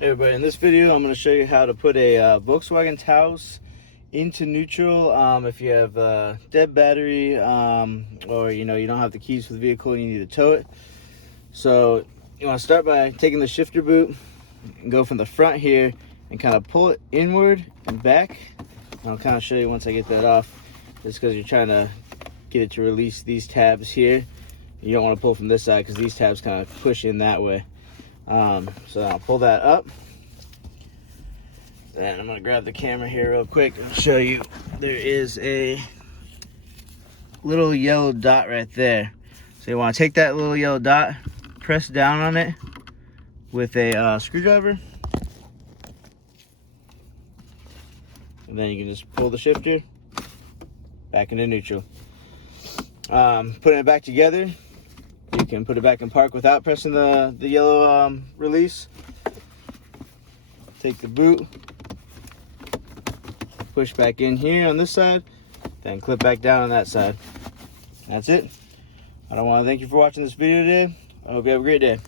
Hey everybody, in this video I'm going to show you how to put a Volkswagen Taos into neutral if you have a dead battery or you don't have the keys for the vehicle and you need to tow it. So you want to start by taking the shifter boot and go from the front here and kind of pull it inward and back. And I'll kind of show you once I get that off, just because you're trying to get it to release these tabs here. You don't want to pull from this side because these tabs kind of push in that way. So I'll pull that up. Then I'm going to grab the camera here real quick and show you. There is a little yellow dot right there. So you want to take that little yellow dot, press down on it with a screwdriver, and then you can just pull the shifter back into neutral. Putting it back together, you can put it back in park without pressing the yellow release. Take the boot, push back in here on this side, then clip back down on that side. That's it. I want to thank you for watching this video today. I hope you have a great day.